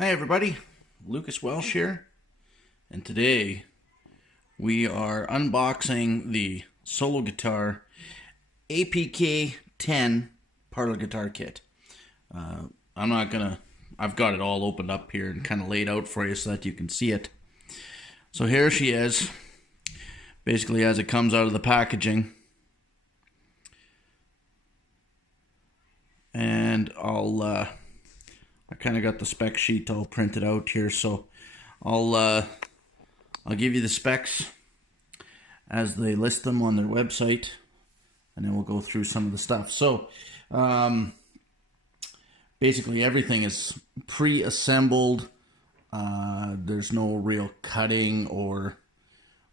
Hi everybody, Lucas Welsh here, and today we are unboxing the solo guitar APK 10 parlor guitar kit. I've got it all opened up here and kind of laid out for you so that you can see it. So here she is, basically as it comes out of the packaging. And I kind of got the spec sheet all printed out here, so I'll give you the specs as they list them on their website, and then we'll go through some of the stuff. So basically everything is pre-assembled. There's no real cutting or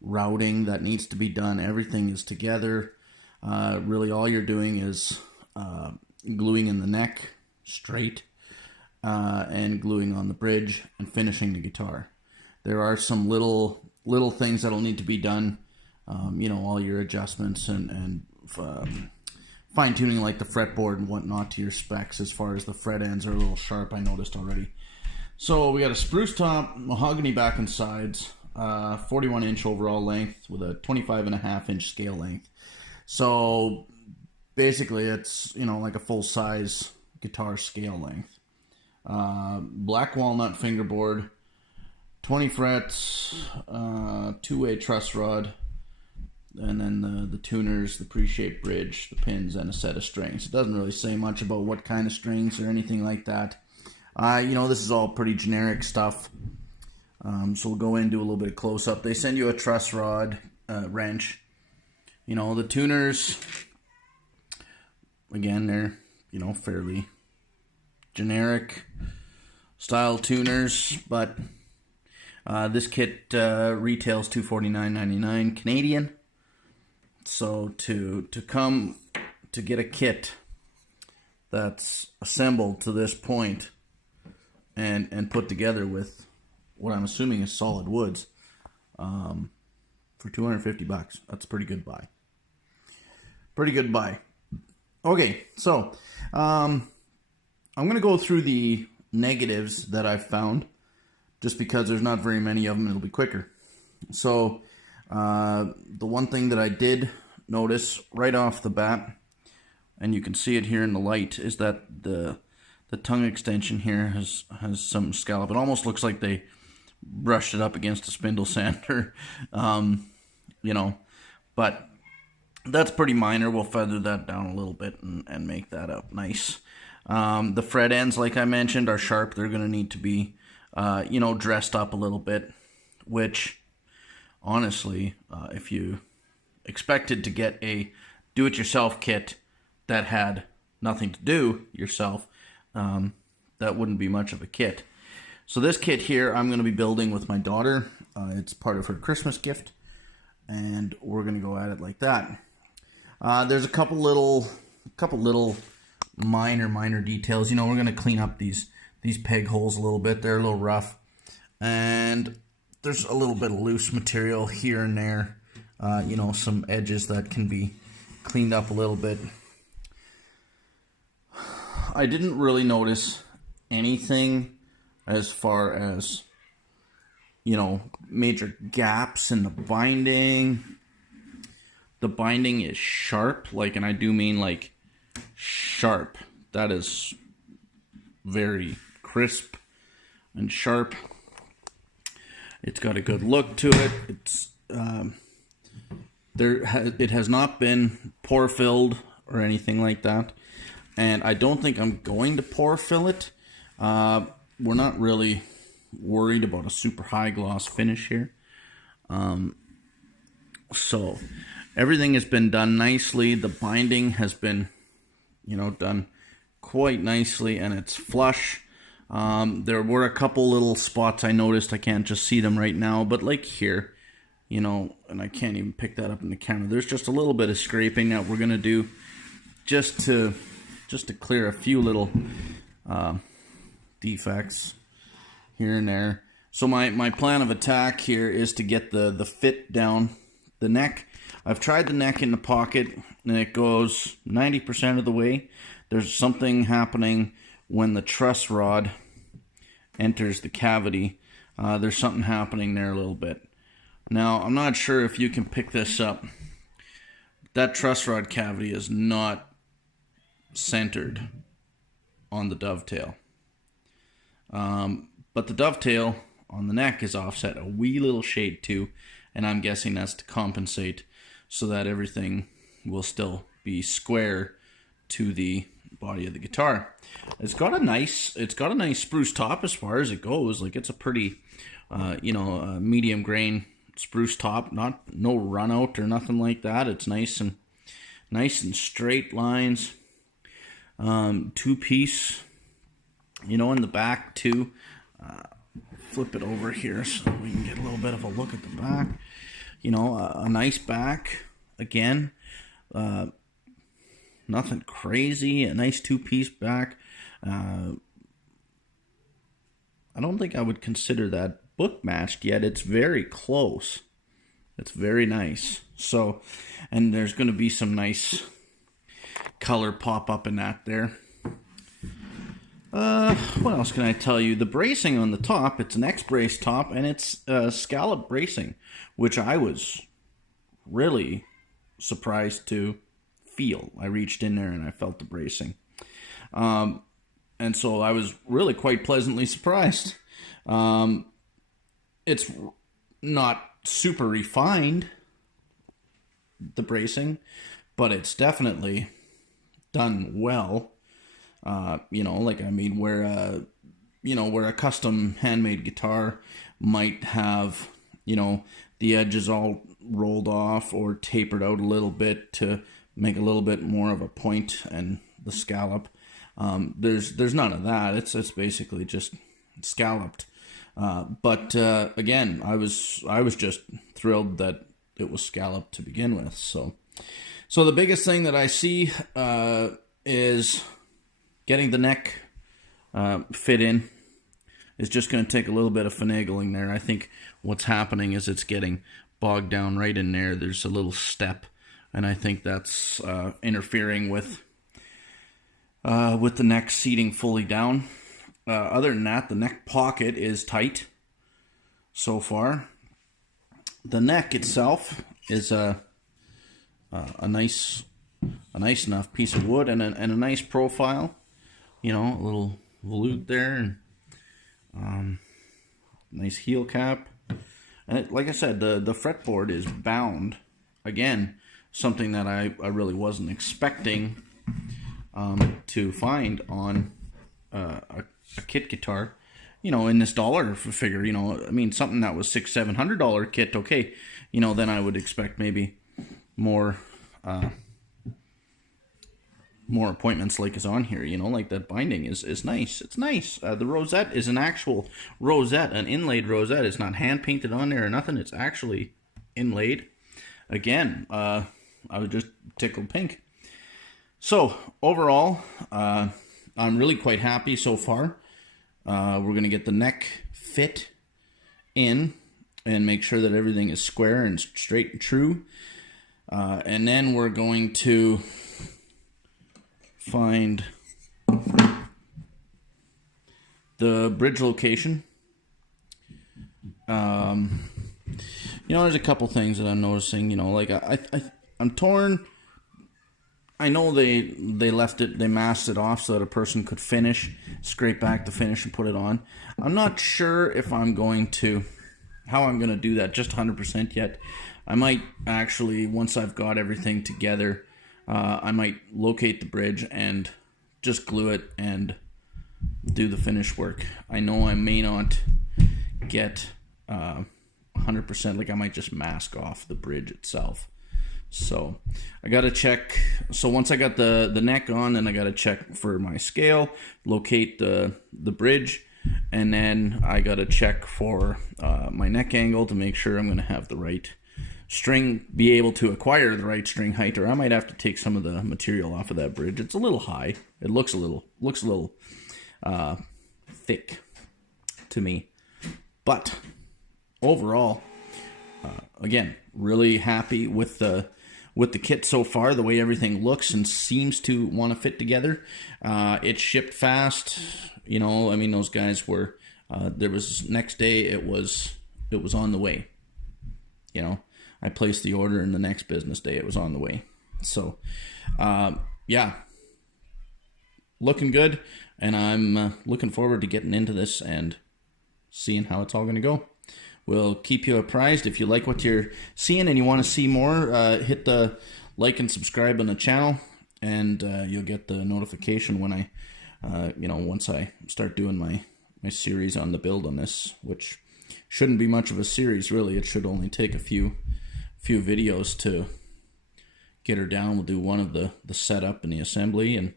routing that needs to be done. Everything is together. Really all you're doing is gluing in the neck straight, and gluing on the bridge and finishing the guitar. There are some little things that'll need to be done, all your adjustments and fine-tuning like the fretboard and whatnot to your specs. As far as the fret ends are a little sharp, I noticed already. So we got a spruce top, mahogany back and sides, 41-inch overall length with a 25.5-inch scale length. So basically it's, like a full-size guitar scale length. Black walnut fingerboard, 20 frets, two-way truss rod, and then the tuners, the pre-shaped bridge, the pins, and a set of strings. It doesn't really say much about what kind of strings or anything like that. This is all pretty generic stuff. So we'll go in and do a little bit of close-up. They send you a truss rod, wrench. The tuners, again, they're, fairly generic style tuners, but this kit retails $249.99 Canadian. So to get a kit that's assembled to this point and put together with what I'm assuming is solid woods, for $250, that's a pretty good buy. Pretty good buy. Okay, so I'm going to go through the negatives that I've found, just because there's not very many of them. It'll be quicker. So the one thing that I did notice right off the bat, and you can see it here in the light, is that the tongue extension here has some scallop. It almost looks like they brushed it up against a spindle sander, but that's pretty minor. We'll feather that down a little bit and make that up nice. The fret ends, like I mentioned, are sharp. They're going to need to be, dressed up a little bit, which, honestly, if you expected to get a do-it-yourself kit that had nothing to do yourself, that wouldn't be much of a kit. So this kit here, I'm going to be building with my daughter. It's part of her Christmas gift, and we're going to go at it like that. There's a couple little minor details. We're going to clean up these peg holes a little bit. They're a little rough, and there's a little bit of loose material here and there. Some edges that can be cleaned up a little bit. I didn't really notice anything as far as, major gaps in the binding. The binding is sharp, and I do mean sharp. That is very crisp and sharp. It's got a good look to it. It's it has not been pore filled or anything like that, and I don't think I'm going to pore fill it. We're not really worried about a super high gloss finish here. So everything has been done nicely. The binding has been, done quite nicely, and it's flush. There were a couple little spots I noticed. I can't just see them right now, but like here, and I can't even pick that up in the camera. There's just a little bit of scraping that we're gonna do just to clear a few little defects here and there. So my plan of attack here is to get the fit down the neck. I've tried the neck in the pocket, and it goes 90% of the way. There's something happening when the truss rod enters the cavity, there's something happening there a little bit. Now, I'm not sure if you can pick this up. That truss rod cavity is not centered on the dovetail. But the dovetail on the neck is offset a wee little shade too, and I'm guessing that's to compensate so that everything will still be square to the body of the guitar. It's got a nice spruce top as far as it goes. Like, it's a pretty medium grain spruce top, no run out or nothing like that. It's nice and straight lines. Two piece, in the back too. Flip it over here so we can get a little bit of a look at the back. A nice back again. Nothing crazy. A nice two-piece back. I don't think I would consider that book matched yet. It's very close. It's very nice. So, and there's going to be some nice color pop up in that there. What else can I tell you? The bracing on the top, it's an X-brace top, and it's scallop bracing, which I was really surprised to feel. I reached in there and I felt the bracing. And so I was really quite pleasantly surprised. It's not super refined, the bracing, but it's definitely done well. Where a custom handmade guitar might have, the edges all rolled off or tapered out a little bit to make a little bit more of a point and the scallop. There's none of that. It's basically just scalloped. But again, I was just thrilled that it was scalloped to begin with. So the biggest thing that I see is getting the neck fit in. Is just going to take a little bit of finagling there. I think what's happening is it's getting bogged down right in there. There's a little step, and I think that's interfering with the neck seating fully down. Other than that, the neck pocket is tight so far. The neck itself is a nice enough piece of wood and a nice profile. A little volute there, and nice heel cap. And like I said, the fretboard is bound. Again, something that I really wasn't expecting to find on a kit guitar. In this dollar figure, something that was $600-700 kit, okay, then I would expect maybe more appointments like is on here, like that binding is nice. It's nice. The rosette is an actual rosette, an inlaid rosette. It's not hand painted on there or nothing. It's actually inlaid. Again, I was just tickled pink. So overall, I'm really quite happy so far. We're going to get the neck fit in and make sure that everything is square and straight and true. And then we're going to find the bridge location. There's a couple things that I'm noticing. I'm torn. I know they masked it off so that a person could scrape back the finish and put it on. I'm not sure if how I'm going to do that just 100% yet. I might actually, once I've got everything together, I might locate the bridge and just glue it and do the finish work. I know I may not get 100%, like I might just mask off the bridge itself. So I got to check. So once I got the neck on, then I got to check for my scale, locate the bridge, and then I got to check for my neck angle to make sure I'm going to have the right string, be able to acquire the right string height, or I might have to take some of the material off of that bridge. It's a little high. It looks a little thick to me, but overall, again, really happy with the kit so far, the way everything looks and seems to want to fit together. It shipped fast. Those guys were There was next day it was on the way. You know, I placed the order, and the next business day it was on the way. So, yeah, looking good, and I'm looking forward to getting into this and seeing how it's all going to go. We'll keep you apprised. If you like what you're seeing and you want to see more, hit the like and subscribe on the channel, and you'll get the notification when I, once I start doing my series on the build on this, which shouldn't be much of a series, really. It should only take a few videos to get her down. We'll do one of the setup and the assembly, and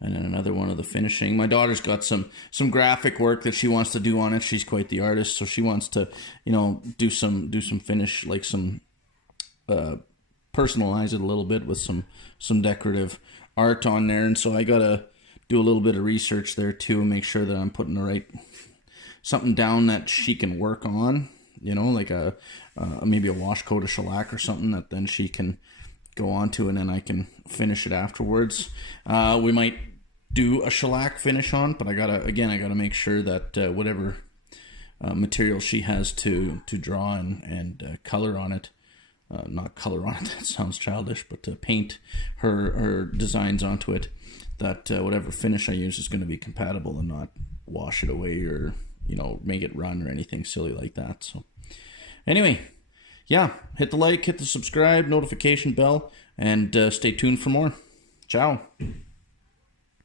then another one of the finishing. My daughter's got some graphic work that she wants to do on it. She's quite the artist, so she wants to, do some finish, like some personalize it a little bit with some decorative art on there. And so I gotta do a little bit of research there too, and make sure that I'm putting the right something down that she can work on. Like maybe a wash coat of shellac or something that then she can go on to, and then I can finish it afterwards. We might do a shellac finish on, but I gotta make sure that whatever material she has to draw and color on it, not color on it, that sounds childish, but to paint her designs onto it, that whatever finish I use is going to be compatible and not wash it away or make it run or anything silly like that. So anyway, yeah, hit the like, hit the subscribe, notification bell, and stay tuned for more. Ciao.